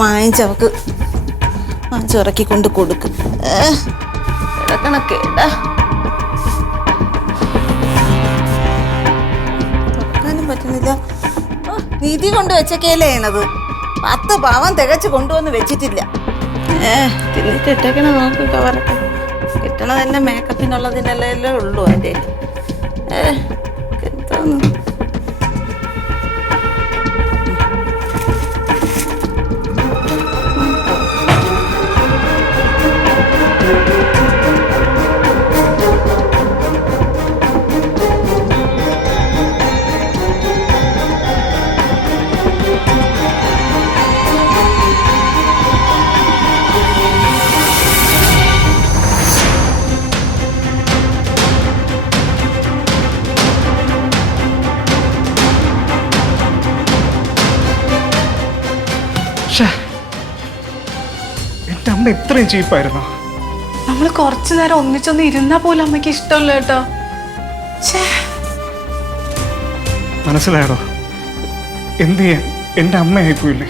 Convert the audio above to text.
വാങ്ങിച്ചവക്ക് വാങ്ങിച്ചിറക്കി കൊണ്ട് കൊടുക്കും. കിടക്കണക്കേടാ തുറക്കാനും പറ്റുന്നില്ല. നിധി കൊണ്ട് വെച്ചൊക്കെയല്ലേ ചെയ്യണത്. 10 പാവം തികച്ച് കൊണ്ടുവന്ന് വെച്ചിട്ടില്ല. തിന്നിട്ട് ഇട്ടേക്കണ നോക്ക് കവറൊക്കെ. കിട്ടണത് തന്നെ മേക്കപ്പിനുള്ളതിനല്ലേ ഉള്ളൂ. എൻ്റെ എന്തോന്നു എന്റെ അമ്മ ഇത്രയും ചീപ്പായിരുന്നോ? നമ്മൾ കുറച്ചു നേരം ഒന്നിച്ചൊന്ന് ഇരുന്നാ പോലും അമ്മയ്ക്ക് ഇഷ്ടമല്ല കേട്ടോ. മനസ്സിലായതോ? എന്ത് ചെയ്യാൻ, എന്റെ അമ്മയായിപ്പോയില്ലേ.